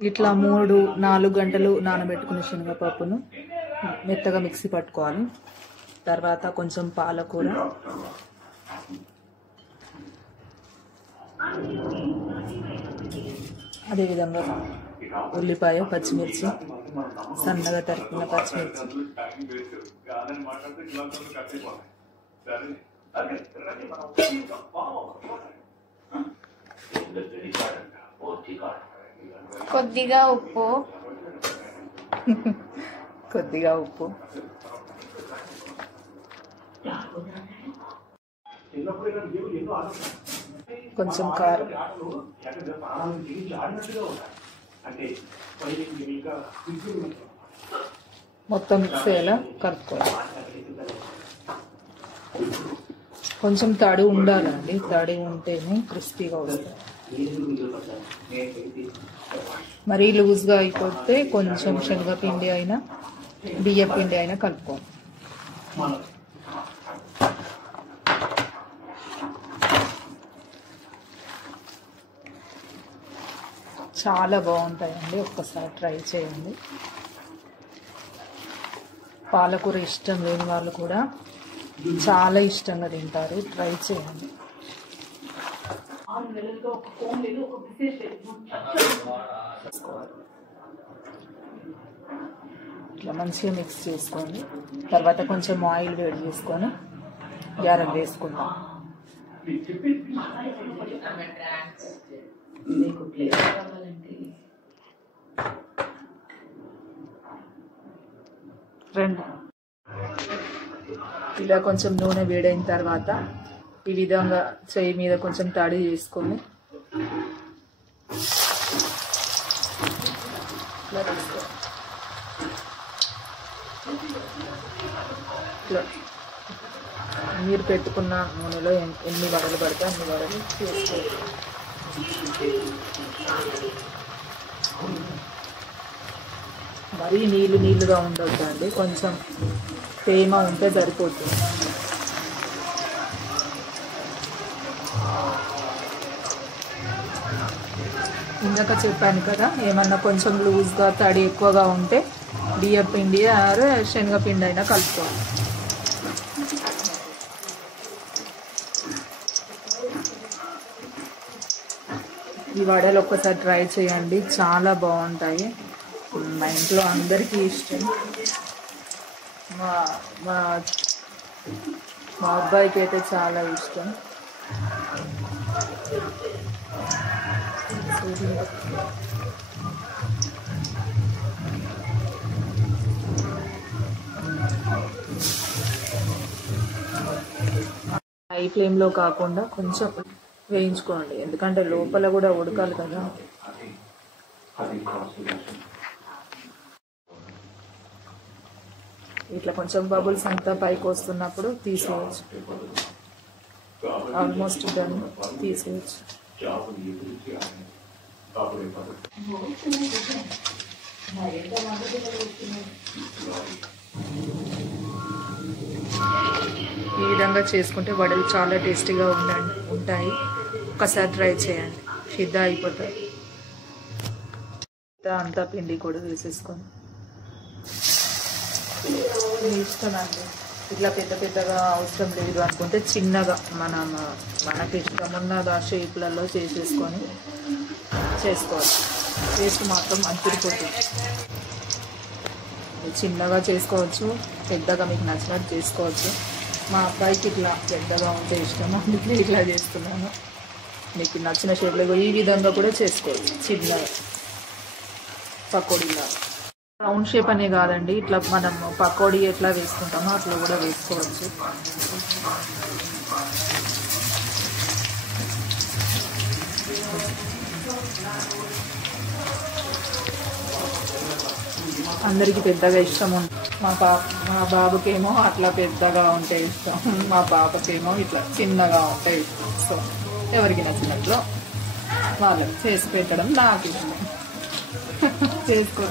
ఇట్లా 3-4 గంటలు నానబెట్టుకున్న శనగపప్పును మెత్తగా మిక్సీ పట్టుకోవాలి. తర్వాత కొంచెం పాలకూర, అదేవిధంగా ఉల్లిపాయ, పచ్చిమిర్చి, సన్నగా తరిగిన పచ్చిమిర్చి, కొద్దిగా ఉప్పు కొంచెం కారం, మొత్తం మిక్స్ అయ్యేలా కలుపుకోవాలి. కొంచెం తడి ఉండాలండి, తడి ఉంటేనే క్రిస్పీగా వస్తుంది. మరీ లూజ్గా అయిపోతే కొంచెం శనగపిండి అయినా బియ్యం పిండి అయినా కలుపుకోవాలి. చాలా బాగుంటాయండి, ఒక్కసారి ట్రై చేయండి. పాలకూర ఇష్టం లేని వాళ్ళు కూడా చాలా ఇష్టంగా తింటారు, ట్రై చేయండి. ఇట్లా మంచిగా మిక్స్ చేసుకోండి. తర్వాత కొంచెం ఆయిల్ వేడి చేసుకొని గ్యారెలు వేసుకుందాం. ఇలా కొంచెం నూనె వేడైన తర్వాత ఈ విధంగా చెయ్యి మీద కొంచెం తడి చేసుకొని ఇట్లా మీరు పెట్టుకున్న నూనెలో ఎన్ని వడలు పడితే అన్ని వడలు చేసుకోవాలి. మరీ నీళ్ళుగా ఉండొద్దండి, కొంచెం తేమ ఉంటే సరిపోతుంది. ఇందాక చెప్పాను కదా, ఏమన్నా కొంచెం లూజ్గా తడి ఎక్కువగా ఉంటే బియ్యం పిండి ఆర్ శనగపిండి అయినా కలుపుకోవాలి. ఈ వడలు ఒక్కసారి ట్రై చేయండి, చాలా బాగుంటాయి. మా ఇంట్లో అందరికీ ఇష్టం. మా అబ్బాయికి అయితే చాలా ఇష్టం. హై ఫ్లేమ్లో కాకుండా కొంచెం వేయించుకోండి, ఎందుకంటే లోపల కూడా ఉడకాలి కదా. ఇట్లా కొంచెం బబుల్స్ అంతా పైకి వస్తున్నప్పుడు తీసేయచ్చు. ఆల్మోస్ట్ డన్, తీసేయచ్చు. ఈ విధంగా చేసుకుంటే వడలు చాలా టేస్టీగా ఉంటాయి. ఒకసారి ట్రై చేయండి, ఫిదా అయిపోతాయి. అంతా పిండి కూడా వేసేసుకొని మీ ఇష్టం అండి. ఇట్లా పెద్దగా అవసరం లేదు అనుకుంటే చిన్నగా మనకి ఇష్టమున్న షేప్లలో చేసుకోవాలి. టేస్ట్ మాత్రం అదిరిపోతుంది. చిన్నగా చేసుకోవచ్చు, పెద్దగా మీకు నచ్చినట్టు చేసుకోవచ్చు. మా అబ్బాయికి ఇట్లా పెద్దగా ఉంటే ఇష్టం, అందుకే ఇట్లా చేస్తున్నాను. మీకు నచ్చిన షేప్లో ఈ విధంగా కూడా చేసుకోవచ్చు. చిన్నగా పకోడీలా రౌండ్ షేప్ అనే కాదండి, ఇట్లా మనం పకోడీ ఎట్లా వేసుకుంటామో అట్లా కూడా వేసుకోవచ్చు. అందరికీ పెద్దగా ఇష్టం ఉంటుంది. మా బాబుకేమో అట్లా పెద్దగా ఉంటే ఇష్టం, మా పాపకేమో ఇట్లా చిన్నగా ఉంటే ఇష్టం. సో ఎవరికి నచ్చినట్లు వాళ్ళకి చేసి పెట్టడం నాకు ఇష్టం. చేసుకో.